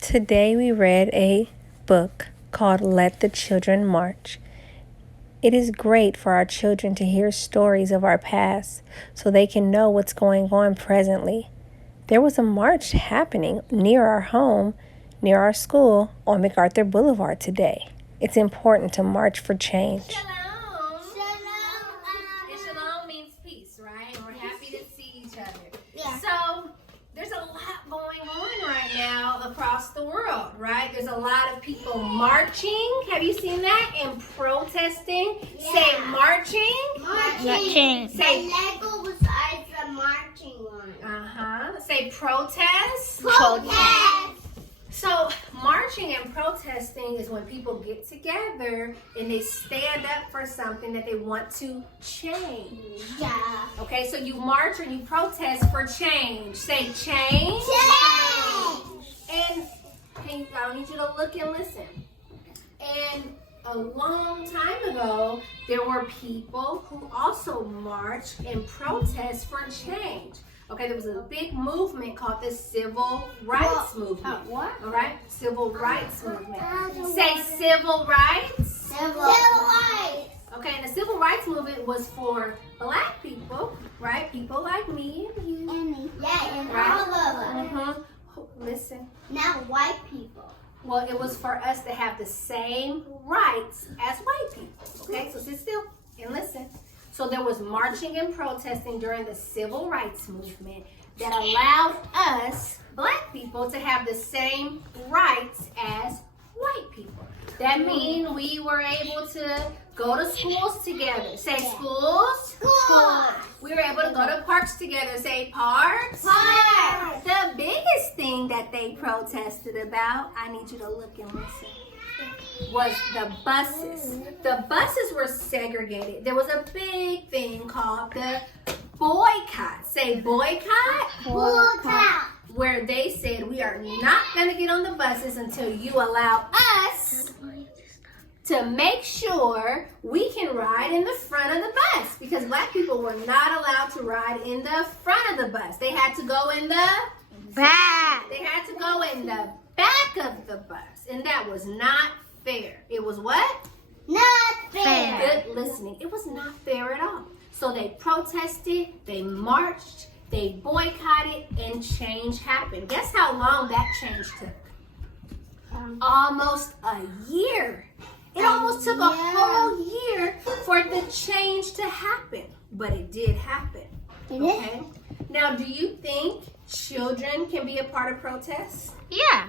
Today we read a book called Let the Children March. It is great for our children to hear stories of our past so they can know what's going on presently. There was a march happening near our home, near our school, on MacArthur Boulevard today. It's important to march for change. Shalom. Shalom. And shalom means peace, right? And we're happy to see each other. Yeah. So there's a lot going on right now across the world, right? There's a lot of people marching. Have you seen that? And protesting. Yeah. Say marching. Marching. Say the Lego was the marching one. Say protest. Protest. So marching and protesting is when people get together and they stand up for something that they want to change. Yeah. Okay, so you march or you protest for change. Say change. And I need you to look and listen. And a long time ago, there were people who also marched and protest for change. Okay, there was a big movement called the Civil Rights Movement. What? All right, Civil Rights Movement. Say civil rights. Civil rights. Okay, and the Civil Rights Movement was for black people, right? People like me and you. And me. Yeah, and Right. all of us. Listen. Now white people. Well, it was for us to have the same rights as white people. Okay, so sit still and listen. So there was marching and protesting during the Civil Rights Movement that allowed us, black people, to have the same rights as white people. That means we were able to go to schools together. Say schools. Schools. We were able to go to parks together. Say parks. Parks. The biggest thing that they protested about, I need you to look and listen, was the buses. The buses were segregated. There was a big thing called the boycott. Say boycott. Boycott. Where they said we are not going to get on the buses until you allow us to make sure we can ride in the front of the bus, because black people were not allowed to ride in the front of the bus. They had to go in the Back. They had to go in the back of the bus, and that was not fair. It was what? Not fair. Good listening. It was not fair at all. So they protested, they marched, they boycotted, and change happened. Guess how long that change took? Almost a year. It almost took a whole year for the change to happen, but it did happen. Okay? Now, do you think children can be a part of protests? Yeah.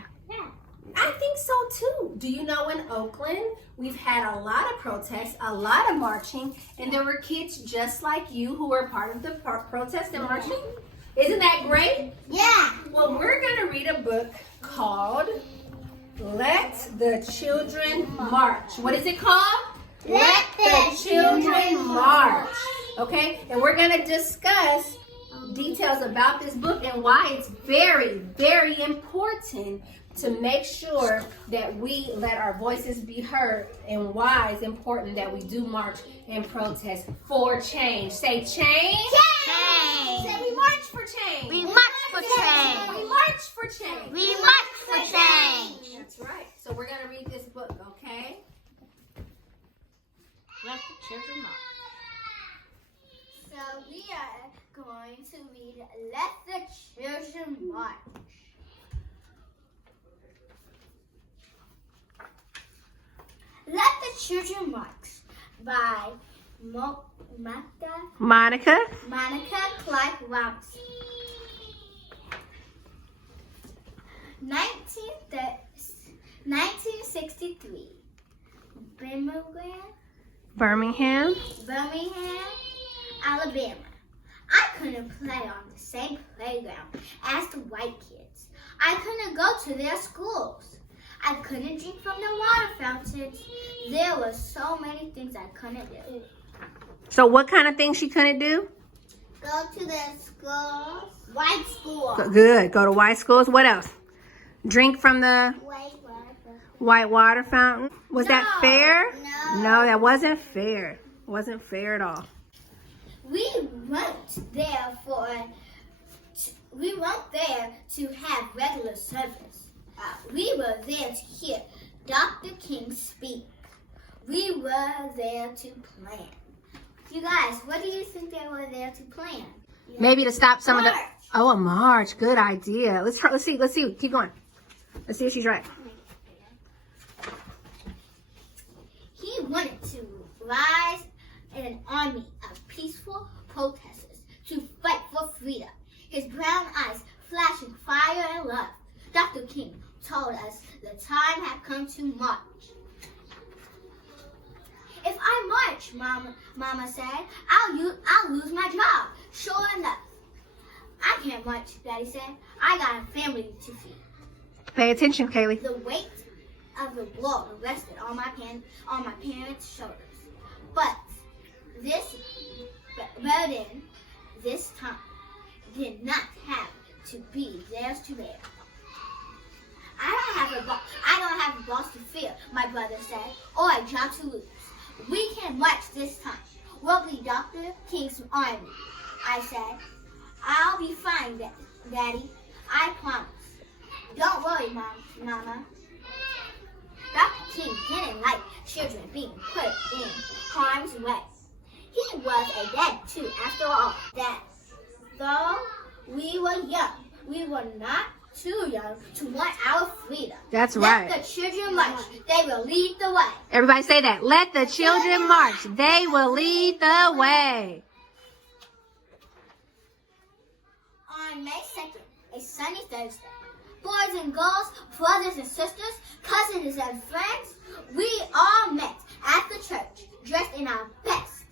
I think so too. Do you know in Oakland, we've had a lot of protests, a lot of marching, and there were kids just like you who were part of the protest and marching? Isn't that great? Yeah. Well, we're going to read a book called Let the Children March. What is it called? Let the Children March. Okay? And we're going to discuss details about this book and why it's very, very important to make sure that we let our voices be heard, and why it's important that we do march and protest for change. Say change. Change. Say we march for change. We march for change. We march for change. We march for change. That's right. So we're going to read this book, okay? Let the children march. So we are going to read Let the Children March. Let the Children March by Monica. Clark Robinson. 1963. Birmingham. Birmingham, Alabama. I couldn't play on the same playground as the white kids. I couldn't go to their schools. I couldn't drink from the water fountains. There were so many things I couldn't do. So what kind of things she couldn't do? Go to the schools. White school. Good. Go to white schools. What else? Drink from the White water. white water fountain. Was that fair? No. No, that wasn't fair. It wasn't fair at all. We weren't there to have regular service. We were there to hear Dr. King speak. We were there to plan. You guys, what do you think they were there to plan? Maybe to stop some of the. March. Oh, a march. Good idea. Let's try. Let's see. Keep going. Let's see if she's right. He wanted to rise an army of peaceful protesters to fight for freedom. His brown eyes flashing fire and love. Dr. King told us the time had come to march. If I march, Mama said, I'll lose my job. Sure enough. I can't march, Daddy said. I got a family to feed. Pay attention, Kaylee. The weight of the blow rested on my parents' shoulders. But this burden, this time, did not have to be theirs to bear. I don't have a boss to fear, my brother said, or a job to lose. We can march this time. We'll be Dr. King's army, I said. I'll be fine, Daddy. I promise. Don't worry, Mama. Dr. King didn't like children being put in harm's way. He was a dad too, after all. That though we were young, we were not too young to want our freedom. That's right. Let the children march. They will lead the way. Everybody say that. Let the children march. They will lead the way. On May 2nd, a sunny Thursday, boys and girls, brothers and sisters, cousins and friends, we all met at the church, dressed in our best,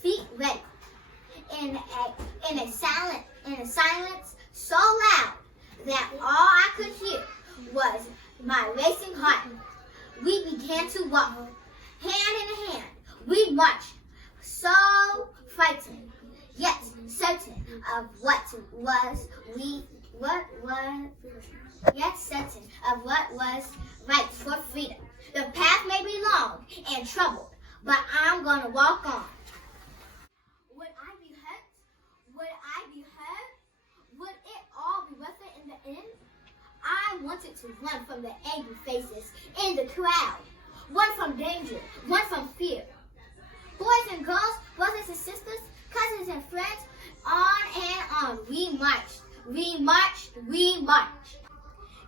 feet ready, in a silence so loud that all I could hear was my racing heart. We began to walk, hand in hand. We marched, so frightened, yet certain of what was right for freedom. The path may be long and troubled, but I'm gonna walk on. Would I be hurt? Would I be hurt? Would it all be worth it in the end? I wanted to run from the angry faces in the crowd. One from danger, one from fear. Boys and girls, brothers and sisters, cousins and friends, on and on we marched. We marched, we marched.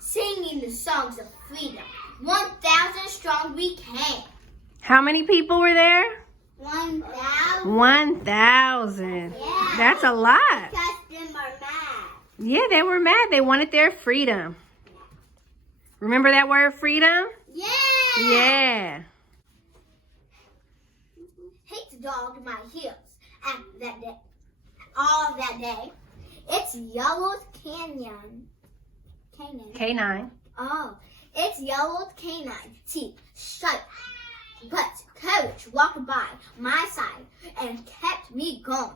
Singing the songs of freedom. 1,000 strong we came. How many people were there? 1,000. 1,000. Yeah. That's a lot. Because them are mad. Yeah, they were mad. They wanted their freedom. Remember that word, freedom? Yeah. Yeah. Hate dogged my heels at that day. All that day. It's Yellow's Canyon. K9. Oh, it's Yellow's canine teeth shut. But courage walked by my side and kept me going.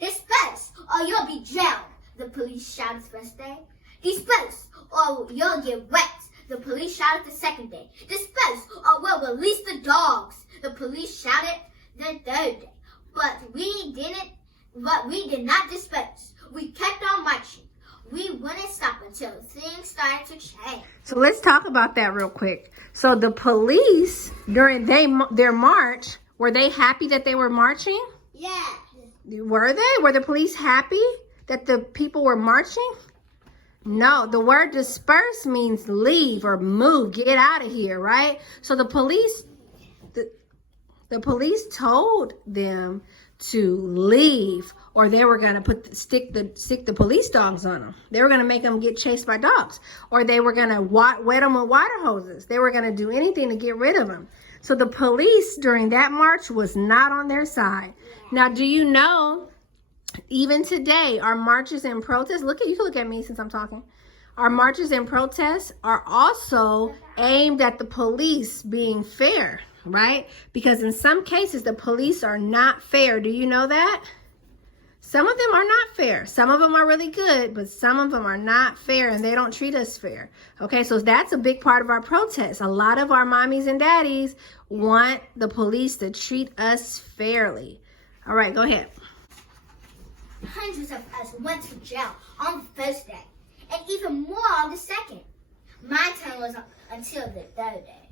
Disperse or you'll be jailed, the police shouted the first day. Disperse or you'll get wet, the police shouted the second day. Disperse or we'll release the dogs, the police shouted the third day. But we did not disperse. We kept on marching. We wouldn't stop until things started to change. So let's talk about that real quick. So the police, during their march, were they happy that they were marching? Yeah. Were they? Were the police happy that the people were marching? No, the word disperse means leave or move, get out of here, right? So the police told them to leave, or they were gonna stick the police dogs on them. They were gonna make them get chased by dogs, or they were gonna wet them with water hoses. They were gonna do anything to get rid of them. So the police during that march was not on their side. Now, do you know, even today, our marches and protests, you can look at me since I'm talking. Our marches and protests are also aimed at the police being fair, right? Because in some cases, the police are not fair. Do you know that? Some of them are not fair. Some of them are really good, but some of them are not fair and they don't treat us fair. Okay, so that's a big part of our protest. A lot of our mommies and daddies want the police to treat us fairly. All right, go ahead. Hundreds of us went to jail on the first day, and even more on the second. My turn was until the third day.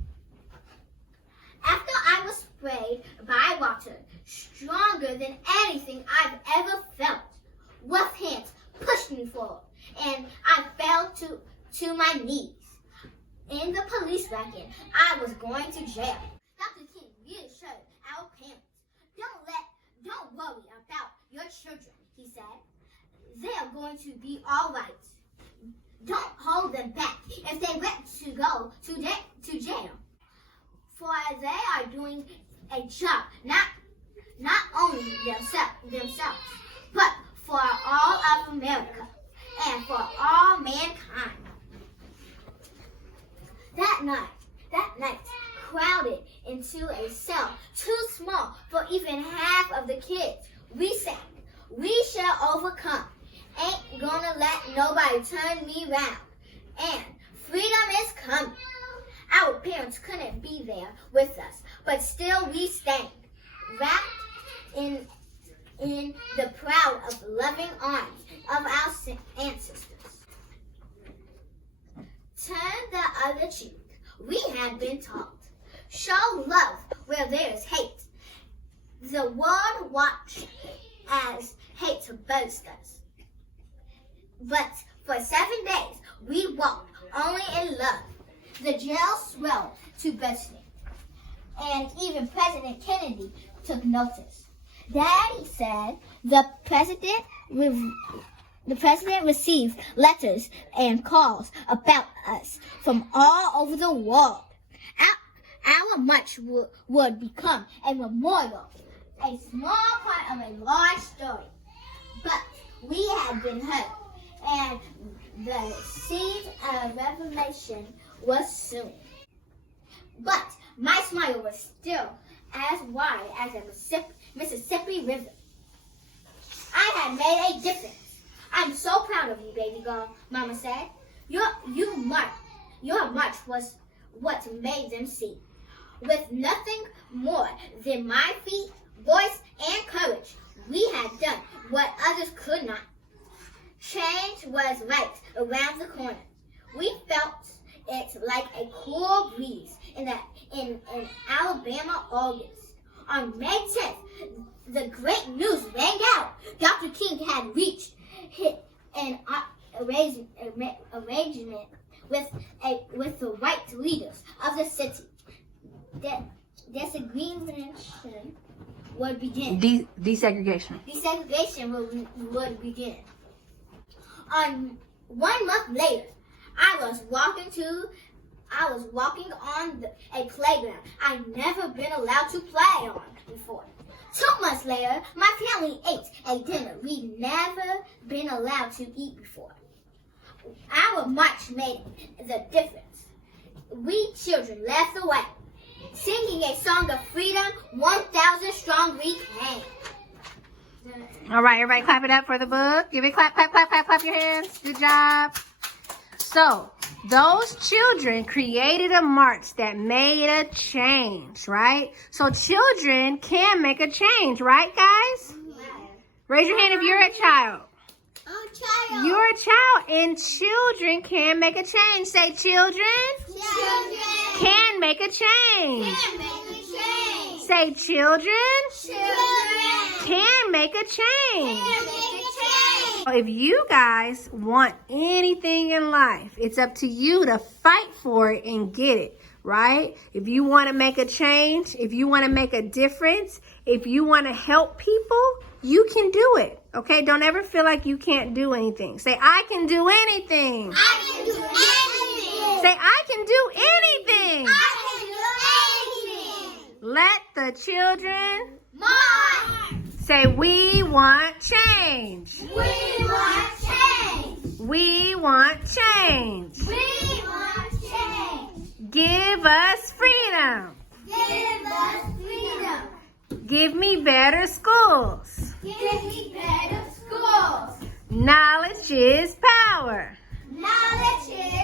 After I was sprayed by water, stronger than anything I've ever felt, rough hands pushed me forward, and I fell to my knees. In the police wagon, I was going to jail. Dr. King reassured our parents, don't worry about your children, he said. They are going to be all right. Don't hold them back if they want to go to jail. For they are doing a job not only themselves, but for all of America and for all mankind. That night, crowded into a cell too small for even half of the kids, we sang, "We shall overcome. Ain't gonna let nobody turn me round. And freedom is coming." Our parents couldn't be there with us, but still we sang, wrapped in the proud of loving arms of our ancestors. Turn the other cheek, we had been taught. Show love where there is hate. The world watched as hate burst us. But for 7 days, we walked only in love. The jail swelled to bursting, and even President Kennedy took notice. Daddy said the president received letters and calls about us from all over the world. Our march would become a memorial, a small part of a large story. But we had been hurt, and the seed of revelation was soon. But my smile was still as wide as a Mississippi River. I had made a difference. I'm so proud of you, baby girl, Mama said. Your march was what made them see. With nothing more than my feet, voice, and courage, we had done what others could not. Change was right around the corner. We felt it like a cool breeze in Alabama August. On May 10th, the great news rang out. Dr. King had reached an arrangement with the white leaders of the city. Desegregation would begin. Desegregation. Desegregation would begin. 1 month later, I was walking on a playground I'd never been allowed to play on before. 2 months later, my family ate a dinner we'd never been allowed to eat before. Our march made the difference. We children led the way, singing a song of freedom, 1,000 strong we came. All right, everybody clap it up for the book. Give it clap, clap, clap, clap, clap your hands. Good job. So, those children created a march that made a change, right? So, children can make a change, right, guys? Raise your hand if you're a child. Oh, child. You're a child, and children can make a change. Say, children can make a change. Say, children can make a change. If you guys want anything in life, it's up to you to fight for it and get it, right? If you want to make a change, if you want to make a difference, if you want to help people, you can do it, okay? Don't ever feel like you can't do anything. Say, I can do anything. I can do anything. Say, I can do anything. I can do anything. Let the children March. say, we want change. We want change. We want change. We want change. Give us freedom. Give us freedom. Give me better schools. Give me better schools. Knowledge is power. Knowledge is